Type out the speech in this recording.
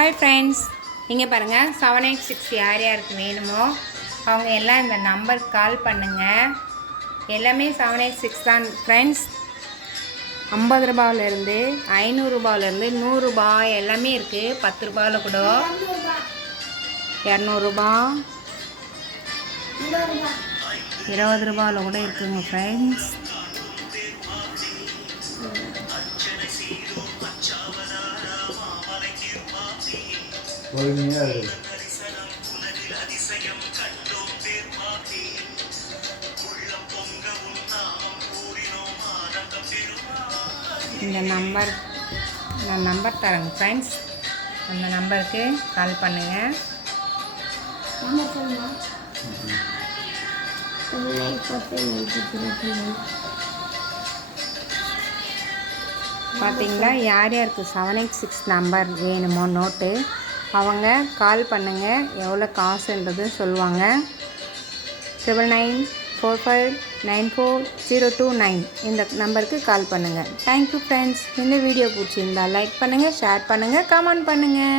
Hi friends, இங்கே பாருங்கள் 786 யார் யாருக்கு வேணுமோ அவங்க எல்லாம் இந்த நம்பருக்கு கால் பண்ணுங்கள். எல்லாமே 786 தான் ஃப்ரெண்ட்ஸ். 50 ரூபாயிலேருந்து 500 ரூபாயிலேருந்து 100 ரூபாய் எல்லாமே இருக்குது. 10 ரூபாயில் கூட 200 ரூபா 20 ரூபாயில் கூட இருக்குங்க ஃப்ரெண்ட்ஸ். இந்த நான் நம்பர் தரேங்க ஃப்ரெண்ட்ஸ். அந்த நம்பருக்கு கால் பண்ணுங்கள். பார்த்தீங்களா, யார் யாருக்கு 786 நம்பர் வேணுமோ நோட்டு அவங்க கால் பண்ணுங்கள். எவ்வளோ காசுன்றது சொல்லுவாங்க. 9945940229 இந்த நம்பருக்கு கால் பண்ணுங்கள். Thank you friends. இந்த வீடியோ பிடிச்சிருந்தா லைக் பண்ணுங்கள், ஷேர் பண்ணுங்கள், கமெண்ட் பண்ணுங்கள்.